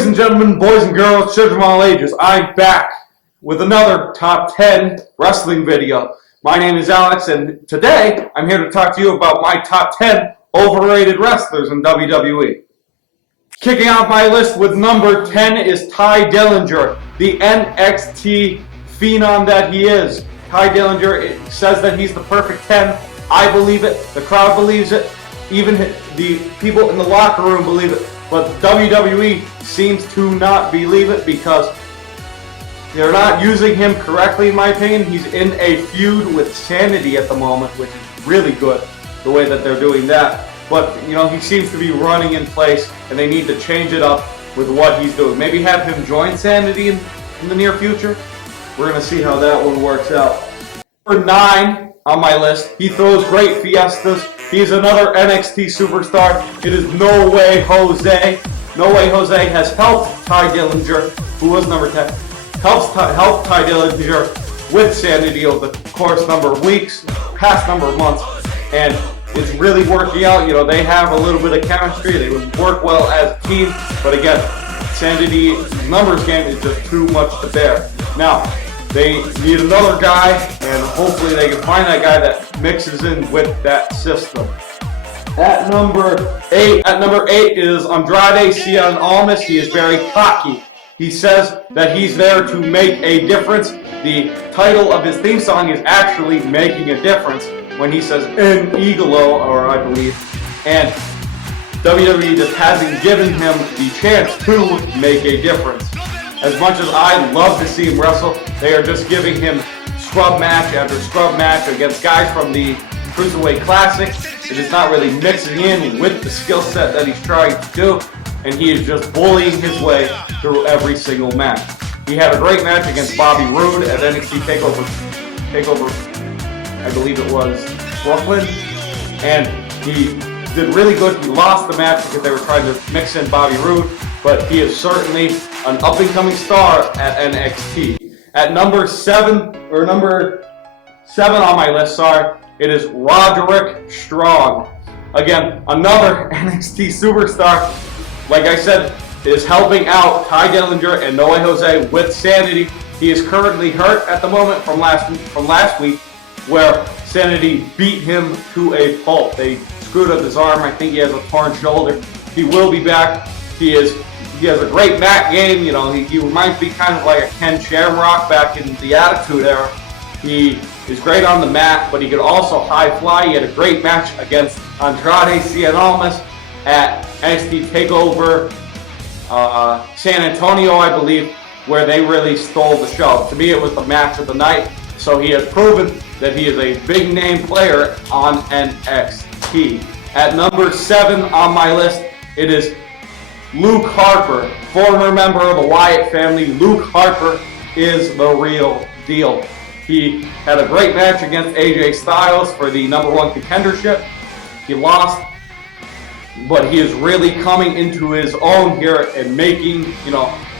Ladies and gentlemen, boys and girls, children of all ages, I'm back with another top 10 wrestling video. My name is Alex, and today I'm here to talk to you about my top 10 overrated wrestlers in WWE. Kicking off my list with number 10 is Ty Dillinger, the NXT phenom that he is. Ty Dillinger says that he's the perfect 10. I believe it. The crowd believes it. Even the people in the locker room believe it. But WWE seems to not believe it because they're not using him correctly, in my opinion. He's in a feud with Sanity at the moment, which is really good, the way that they're doing that. But, you know, he seems to be running in place, and they need to change it up with what he's doing. Maybe have him join Sanity in the near future. We're going to see how that one works out. Number 9 on my list, he throws great fiestas. He's another NXT superstar. It is No Way Jose. No Way Jose has helped Ty Dillinger, who was number 10, helped Ty Dillinger with Sanity over the course number of weeks, past number of months, and it's really working out. You know, they have a little bit of chemistry. They would work well as a team, but again, Sanity's numbers game is just too much to bear. Now, they need another guy, and hopefully they can find that guy that mixes in with that system. At number 8 is Andrade Cien Almas. He is very cocky. He says that he's there to make a difference. The title of his theme song is actually Making a Difference when he says En Igalo, or I believe, and WWE just hasn't given him the chance to make a difference. As much as I love to see him wrestle, they are just giving him scrub match after scrub match against guys from the Cruiserweight Classic. It is not really mixing in with the skill set that he's trying to do, and he is just bullying his way through every single match. He had a great match against Bobby Roode at NXT Takeover, I believe it was Brooklyn, and he did really good. He lost the match because they were trying to mix in Bobby Roode, but he is certainly an up-and-coming star at NXT. At number 7 on my list, it is Roderick Strong. Again, another NXT superstar, like I said, is helping out Ty Dillinger and No Way Jose with Sanity. He is currently hurt at the moment from last week, where Sanity beat him to a pulp. They screwed up his arm. I think he has a torn shoulder. He will be back. He has a great mat game. You know, he reminds me kind of like a Ken Shamrock back in the Attitude Era. He is great on the mat, but he could also high fly. He had a great match against Andrade Cien Almas at NXT TakeOver San Antonio, I believe, where they really stole the show. To me, it was the match of the night. So he has proven that he is a big name player on NXT. At number 7 on my list, it is Luke Harper, former member of the Wyatt family. Luke Harper is the real deal. He had a great match against AJ Styles for the number 1 contendership. He lost, but he is really coming into his own here and making,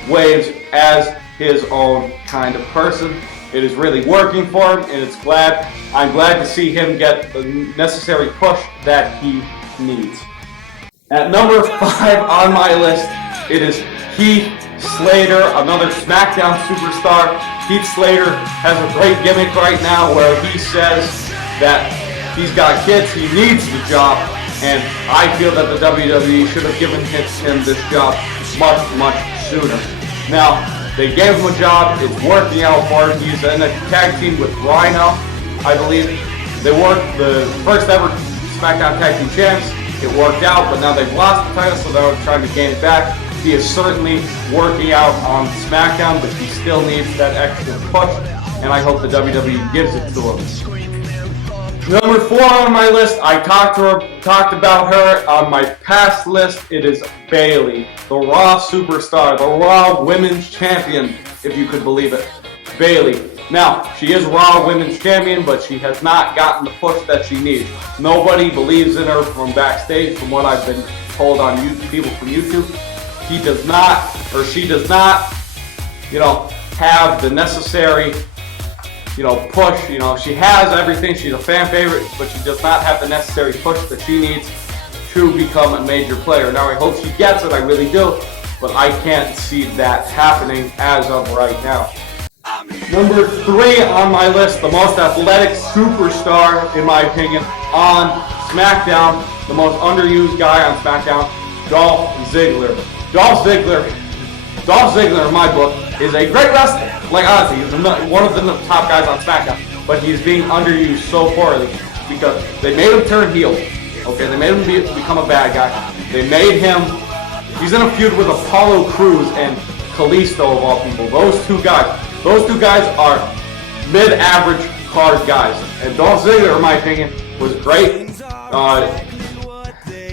waves as his own kind of person. It is really working for him, and I'm glad to see him get the necessary push that he needs. At number 5 on my list, it is Heath Slater, another SmackDown superstar. Heath Slater has a great gimmick right now where he says that he's got kids, he needs the job, and I feel that the WWE should have given him this job much, much sooner. Now, they gave him a job, it's working out for him. He's in a tag team with Rhino, I believe. They worked the first ever SmackDown Tag Team Champs. It worked out, but now they've lost the title, so they're trying to gain it back. He is certainly working out on SmackDown, but he still needs that extra push, and I hope the WWE gives it to him. Number 4 on my list, I talked about her on my past list. It is Bayley, the Raw superstar, the Raw Women's Champion, if you could believe it. Bayley. Now, she is Raw Women's Champion, but she has not gotten the push that she needs. Nobody believes in her from backstage, from what I've been told on people from YouTube. She does not, have the necessary, push. She has everything. She's a fan favorite, but she does not have the necessary push that she needs to become a major player. Now, I hope she gets it. I really do. but I can't see that happening as of right now. Number 3 on my list, the most athletic superstar, in my opinion, on SmackDown, the most underused guy on SmackDown, Dolph Ziggler. Dolph Ziggler, in my book, is a great wrestler. Like, honestly, he's one of the top guys on SmackDown, but he's being underused so poorly because they made him turn heel. Okay, they made him become a bad guy. They made him, he's in a feud with Apollo Crews and Kalisto of all people. Those two guys are mid-average card guys. And Dolph Ziggler, in my opinion, was great.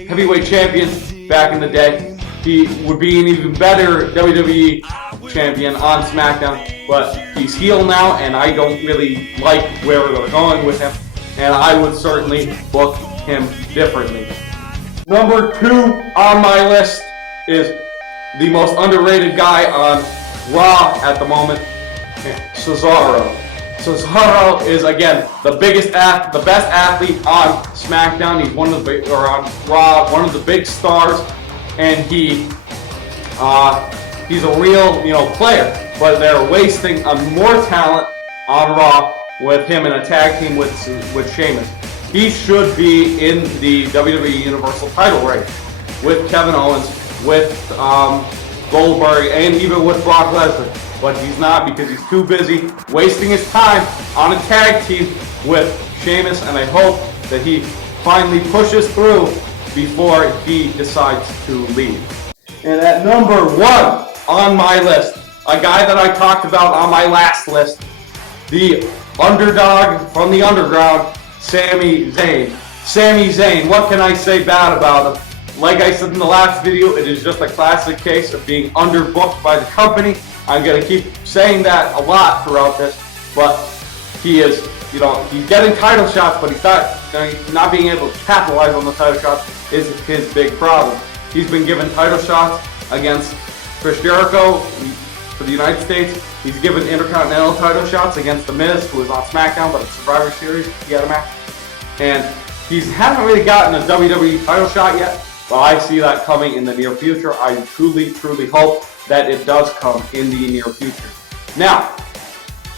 Heavyweight champion back in the day. He would be an even better WWE champion on SmackDown, but he's heel now, and I don't really like where they're going with him, and I would certainly book him differently. Number 2 on my list is the most underrated guy on Raw at the moment, Cesaro. Cesaro is, again, the best athlete on SmackDown. He's on Raw, one of the big stars, and he's a real, player. But they're wasting more talent on Raw with him in a tag team with Sheamus. He should be in the WWE Universal title race with Kevin Owens, with Goldberg, and even with Brock Lesnar. But he's not because he's too busy wasting his time on a tag team with Sheamus, and I hope that he finally pushes through before he decides to leave. And at number 1 on my list, a guy that I talked about on my last list, the underdog from the underground, Sami Zayn. Sami Zayn, what can I say bad about him? Like I said in the last video, it is just a classic case of being underbooked by the company. I'm going to keep saying that a lot throughout this, but he is, he's getting title shots, but he's not being able to capitalize on the title shots is his big problem. He's been given title shots against Chris Jericho for the United States. He's given Intercontinental title shots against The Miz, who was on SmackDown, but at Survivor Series, he had a match. And he hasn't really gotten a WWE title shot yet, but I see that coming in the near future. I truly, truly hope that it does come in the near future. Now,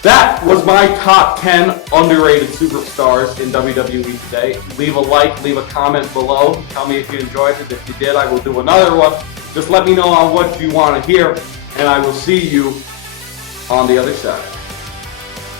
that was my top 10 underrated superstars in WWE today. Leave a like, leave a comment below. Tell me if you enjoyed it. If you did, I will do another one. Just let me know on what you want to hear, and I will see you on the other side.